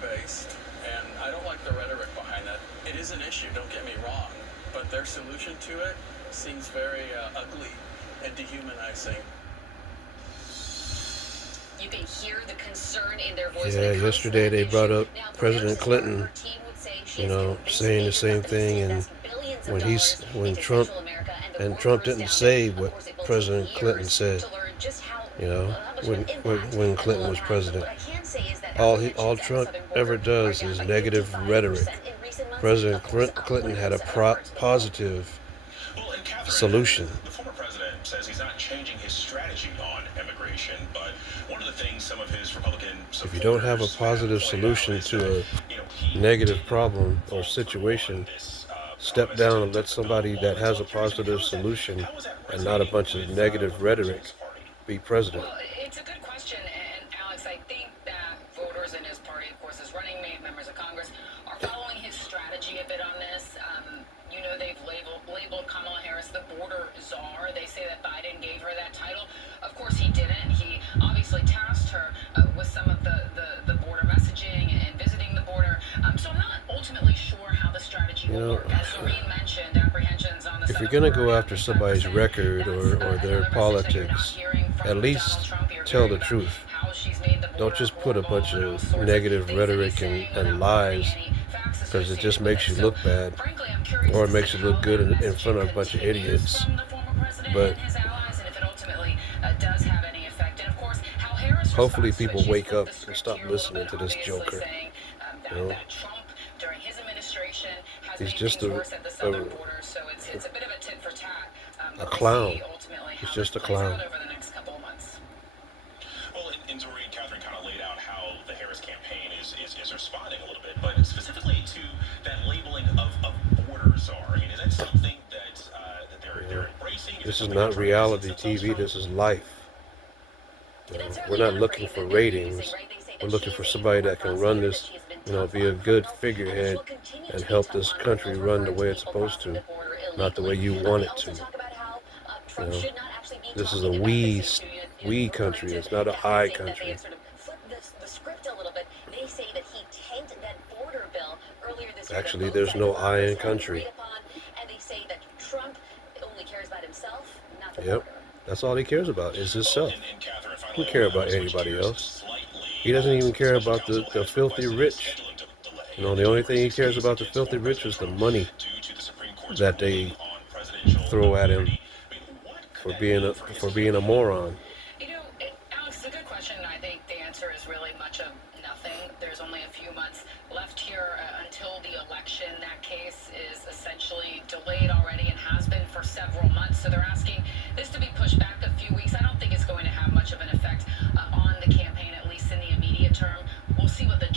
fear-based, and I don't like the rhetoric behind that. It is an issue, don't get me wrong, but their solution to it seems very ugly and dehumanizing. You can hear the concern in their voice. Yeah, yesterday they brought up President Clinton, saying the same thing, and when Trump didn't say what President Clinton said, when Clinton was president. All Trump ever does is negative rhetoric. President Clinton had a positive solution. The former president says he's not changing his strategy on immigration, but one of the things some of his Republican supporters, if you don't have a positive solution to a negative problem or situation, step down and let somebody that has a positive solution and not a bunch of negative rhetoric be president. Well, it's a good question, and Alex, I think that voters in his party, of course, as running mate members of Congress, are following his strategy a bit on this. They've labeled Kamala Harris the border czar. They say that Biden gave her that title. Of course, he didn't. He obviously tasked her with some of the border messaging and visiting the border. So I'm not ultimately sure how the strategy will work. As Doreen mentioned, apprehensions on the if you're going to go after somebody's record or their politics, at least tell the truth. Don't just put a bunch of negative rhetoric and lies, because it just makes you look bad, or it makes you look good in front of a bunch of idiots. But hopefully people wake up and stop listening to this joker. He's just a clown. He's just a clown. Well, in Doreen, Catherine kind of laid out how the Harris campaign is responding a little bit, but specifically to that labeling of border czar. I mean, is that something that they're embracing? This is not reality TV. This is life. We're not looking for ratings. We're looking for somebody that can run this, be a good figurehead and help this country run the way it's supposed to, not the way you want it to. This is a we country. It's not an I country. Actually, there's no I in country. Yep, that's all he cares about is himself. He doesn't care about anybody else. He doesn't even care about the filthy rich. The only thing he cares about the filthy rich is the money that they throw at him for being a moron. Alex, it's a good question. I think the answer is really much of nothing. There's only a few months left here until the election. That case is essentially delayed already and has been for several months. So they're asking this to be pushed back a few weeks. I don't think it's going to have much of an effect on the campaign, at least in the immediate term. We'll see what the